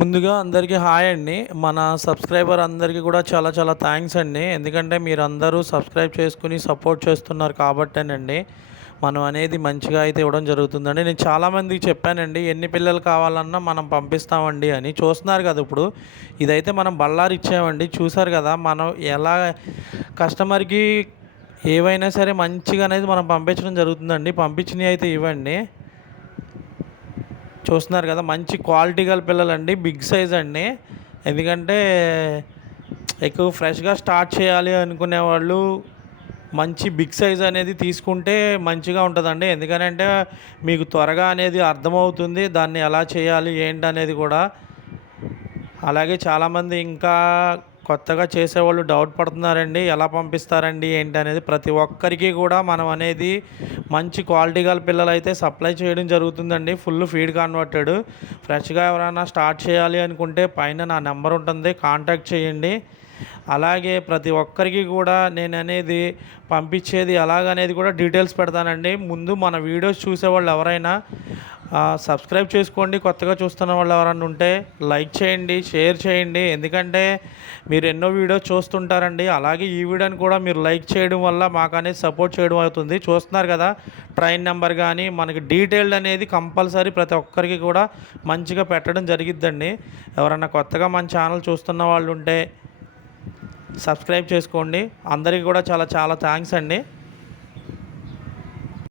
ముందుగా అందరికీ హాయ్ అండి. మన సబ్స్క్రైబర్ అందరికీ కూడా చాలా చాలా థ్యాంక్స్ అండి. ఎందుకంటే మీరందరూ సబ్స్క్రైబ్ చేసుకుని సపోర్ట్ చేస్తున్నారు కాబట్టేనండి మనం అనేది మంచిగా అయితే ఇవ్వడం జరుగుతుందండి. నేను చాలామందికి చెప్పానండి, ఎన్ని పిల్లలు కావాలన్నా మనం పంపిస్తామండి అని. చూస్తున్నారు కదా ఇప్పుడు ఇదైతే మనం బళ్ళారి ఇచ్చామండి. చూసారు కదా మనం ఎలా కస్టమర్కి ఏవైనా సరే మంచిగా అనేది మనం పంపించడం జరుగుతుందండి. పంపించినవి అయితే ఇవ్వండి. చూస్తున్నారు కదా మంచి క్వాలిటీ గల పిల్లలండి, బిగ్ సైజ్ అండి. ఎందుకంటే ఎక్కువ ఫ్రెష్గా స్టార్ట్ చేయాలి అనుకునే వాళ్ళు మంచి బిగ్ సైజ్ అనేది తీసుకుంటే మంచిగా ఉంటుందండి. ఎందుకనంటే మీకు త్వరగా అనేది అర్థమవుతుంది దాన్ని ఎలా చేయాలి ఏంటి అనేది కూడా. అలాగే చాలామంది ఇంకా కొత్తగా చేసేవాళ్ళు డౌట్ పడుతున్నారండి, ఎలా పంపిస్తారండి ఏంటి అనేది. ప్రతి ఒక్కరికి కూడా మనం అనేది మంచి క్వాలిటీ గల పిల్లలు అయితే సప్లై చేయడం జరుగుతుందండి. Full feed converted. ఫ్రెష్గా ఎవరైనా స్టార్ట్ చేయాలి అనుకుంటే పైన నా నెంబర్ ఉంటుంది, కాంటాక్ట్ చేయండి. అలాగే ప్రతి ఒక్కరికి కూడా నేను అనేది పంపించేది ఎలాగనేది కూడా డీటెయిల్స్ పెడతానండి. ముందు మన వీడియోస్ చూసేవాళ్ళు ఎవరైనా సబ్స్క్రైబ్ చేసుకోండి. కొత్తగా చూస్తున్న వాళ్ళు ఎవరైనా ఉంటే లైక్ చేయండి, షేర్ చేయండి. ఎందుకంటే మీరు ఎన్నో వీడియోస్ చూస్తుంటారండి. అలాగే ఈ వీడియోని కూడా మీరు లైక్ చేయడం వల్ల మాకు అనేది సపోర్ట్ చేయడం అవుతుంది. చూస్తున్నారు కదా ట్రైన్ నెంబర్ కానీ మనకి డీటెయిల్డ్ అనేది కంపల్సరీ ప్రతి ఒక్కరికి కూడా మంచిగా పెట్టడం జరిగిద్దండి. ఎవరైనా కొత్తగా మన ఛానల్ చూస్తున్న వాళ్ళు ఉంటే సబ్స్క్రైబ్ చేసుకోండి. అందరికీ కూడా చాలా చాలా థ్యాంక్స్ అండి.